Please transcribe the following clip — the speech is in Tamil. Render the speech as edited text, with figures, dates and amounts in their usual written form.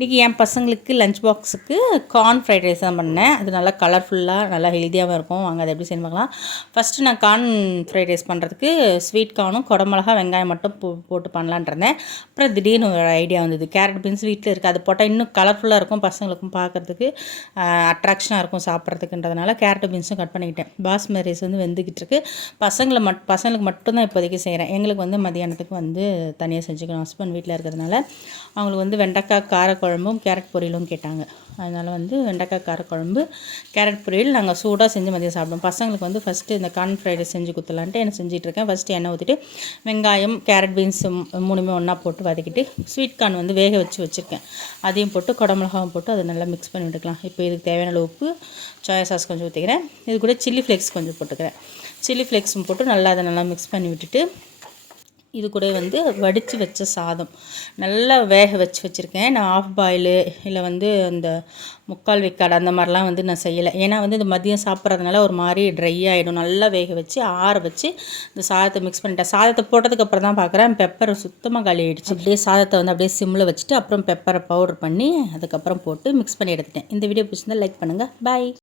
இன்றைக்கி என் பசங்களுக்கு லஞ்ச் பாக்ஸுக்கு கார்ன் ஃப்ரைட் ரைஸ் தான் பண்ணேன். அது நல்லா கலர்ஃபுல்லாக நல்லா ஹெல்த்தியாகவும் இருக்கும். வாங்க அது எப்படி செய்யணும் பார்க்கலாம். ஃபஸ்ட்டு நான் கார்ன் ஃப்ரைட் ரைஸ் பண்ணுறதுக்கு ஸ்வீட் கார்னும் குடமிளகா வெங்காயம் மட்டும் போட்டு பண்ணலான்ட்டு இருந்தேன். அப்புறம் திடீர்னு ஒரு ஐடியா வந்தது. கேரட் பீன்ஸ் வீட்டில் இருக்குது, அது போட்டால் இன்னும் கலர்ஃபுல்லாக இருக்கும், பசங்களுக்கும் பார்க்குறதுக்கு அட்ராக்ஷனாக இருக்கும் சாப்பிட்றதுக்குன்றதுனால கேரட் பீன்ஸும் கட் பண்ணிக்கிட்டேன். பாஸ்மதி ரைஸ் வந்து வெந்துக்கிட்டு இருக்குது. பசங்களுக்கு மட்டும்தான் இப்போதைக்கு செய்கிறேன். எங்களுக்கு வந்து மதியானத்துக்கு வந்து தனியாக செஞ்சுக்கணும். ஹஸ்பண்ட் வீட்டில் இருக்கிறதுனால அவங்களுக்கு வந்து வெண்டைக்காய் காரக்குழம்பும் கேரட் பொரியலும் கேட்டாங்க. அதனால் வந்து வெண்டைக்காய் காரக்குழம்பு கேரட் பொரியல் நாங்கள் சூடாக செஞ்சு மதியம் சாப்பிடுவோம். பசங்களுக்கு வந்து ஃபஸ்ட்டு இந்த கார்ன் ஃப்ரைட் ரைஸ் செஞ்சு கொடுத்துலான்ட்டு என்ன செஞ்சிட்ருக்கேன். ஃபஸ்ட்டு எண்ணெய் ஊற்றிட்டு வெங்காயம் கேரட் பீன்ஸ் மூணுமே ஒன்றா போட்டு வதக்கிட்டு ஸ்வீட் கார்ன் வந்து வேக வச்சுருக்கேன். அதையும் போட்டு குடமிளகாவும் போட்டு அதை நல்லா மிக்ஸ் பண்ணி விட்டுக்கலாம். இப்போ இதுக்கு தேவையான உப்பு, சோயா சாஸ் கொஞ்சம் ஊற்றிக்கிறேன். இது கூட சில்லி ஃப்ளேக்ஸ் கொஞ்சம் போட்டுக்கிறேன். சில்லி ஃப்ளேக்ஸும் போட்டு அதை நல்லா மிக்ஸ் பண்ணி விட்டுட்டு இது கூட வந்து வடித்து வச்ச சாதம் நல்லா வேக வச்சுருக்கேன். நான் ஆஃப் பாயிலு இல்லை வந்து அந்த முக்கால் வெக்காடு அந்த மாதிரிலாம் வந்து நான் செய்யலை. ஏன்னா வந்து இந்த மதியம் சாப்பிட்றதுனால ஒரு மாதிரி ட்ரை ஆகிடும். நல்லா வேக வச்சு ஆற வச்சு இந்த சாதத்தை மிக்ஸ் பண்ணிட்டேன். சாதத்தை போட்டதுக்கப்புறம் தான் பார்க்குறேன் பெப்பரை சுத்தமாக காலி ஆகிடுச்சு. அப்படியே சாதத்தை வந்து அப்படியே சிம்மில் வச்சுட்டு அப்புறம் பெப்பரை பவுடர் பண்ணி அதுக்கப்புறம் போட்டு மிக்ஸ் பண்ணி எடுத்துட்டேன். இந்த வீடியோ பிடிச்சிருந்தால் லைக் பண்ணுங்கள். பாய்.